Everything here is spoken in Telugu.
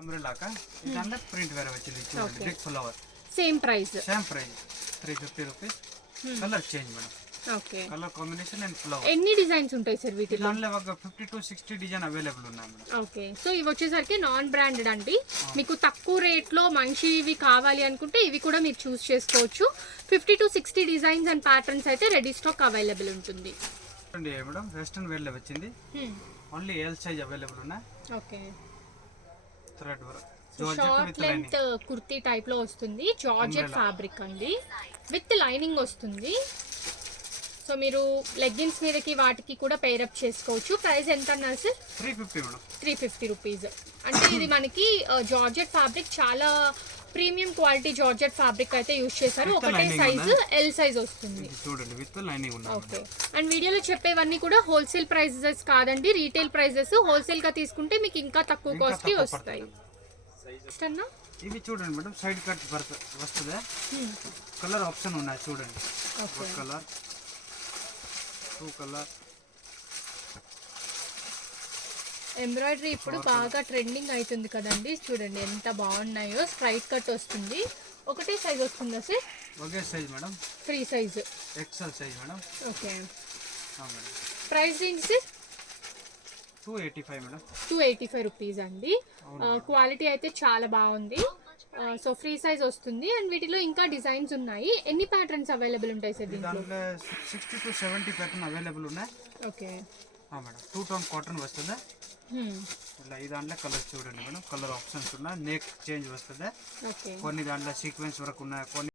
అంబ్రెల్లా ఇదంతా ప్రింట్ వేరే వచ్చింది చూడండి big flower same price 350 rupees colour change madam okay colour combination and flower ఎన్ని డిజైన్స్ ఉంటాయి సార్ వీటిలో దానిలో ఒక 50 to 60 డిజైన్ అవైలబుల్ ఉన్నాయి మేడం ఓకే సో ఇవి వచ్చేసరికి నాన్ బ్రాండెడ్ అండి మీకు తక్కువ రేట్ లో మంచివి కావాలి అనుకుంటే ఇవి కూడా మీరు చూస్ చేసుకోవచ్చు 50 to 60 డిజైన్స్ అండ్ ప్యాటర్న్స్ అయితే రెడీ స్టాక్ అవైలబుల్ ఉంటుంది చూడండి మేడం వెస్టర్న్ వేర్ లో వచ్చింది ఓన్లీ ఎల్ సైజ్ అవైలబుల్ ఉన్నాయి okay thread work short length kurti type లో వస్తుంది జార్జెట్ ఫ్యాబ్రిక్ అండి విత్ లైనింగ్ వస్తుంది సో మీరు లెగ్గిన్స్ మీదకి వాటికి కూడా పేరప్ చేసుకోవచ్చు ప్రైస్ ఎంత అన్నారు సార్ 350 మేడం 350 రూపీస్ అంటే ఇది మనకి జార్జెట్ ఫ్యాబ్రిక్ చాలా ప్రీమియం క్వాలిటీ జార్జెట్ ఫ్యాబ్రిక్ అయితే యూజ్ చేశారు ఒకటే సైజు ఎల్ సైజ్ వస్తుంది చూడండి విత్ లైనింగ్ ఉంది ఓకే అండ్ వీడియోలో చెప్పేవన్నీ కూడా హోల్సేల్ ప్రైసెస్ కాదండి రీటైల్ ప్రైసెస్ హోల్సేల్ గా తీసుకుంటే మీకు ఇంకా తక్కువ కాస్ట్ కి వస్తాయి ఇవి చూడండి మేడం సైడ్ కట్ వస్తుంది కలర్ ఆప్షన్ ఉన్నాయి చూడండి ఒక కలర్ 2 కలర్ ఎంబ్రాయిడరీ ఇప్పుడు బాగా ట్రెండింగ్ అవుతుంది కదండి చూడండి ఎంత బాగున్నాయో స్ట్రైట్ కట్ వస్తుంది ఒకటే సైజ్ వస్తుందా సార్ ఒకే size madam free size XL size madam okay madam price range sir 285 madam 285 rupees అండి క్వాలిటీ అయితే చాలా బాగుంది సో ఫ్రీ సైజ్ వస్తుంది అండ్ వీటిలో ఇంకా డిజైన్స్ ఉన్నాయి ఎన్ని ప్యాటర్న్స్ అవైలబుల్ ఉంటాయి సార్ దీంట్లో 60 to 70 ప్యాటర్న్ అవైలబుల్ ఉన్నాయి ఓకే మేడం 2 టోన్ కాటన్ వస్తుంది ఇలా ఈ దాంట్లో కలర్ చూడండి మేడం కలర్ ఆప్షన్స్ ఉన్నాయి నెక్ చేంజ్ వస్తుంది ఓకే కొన్ని దాంట్లో సీక్వెన్స్ వర్క్ ఉన్నాయి కొన్ని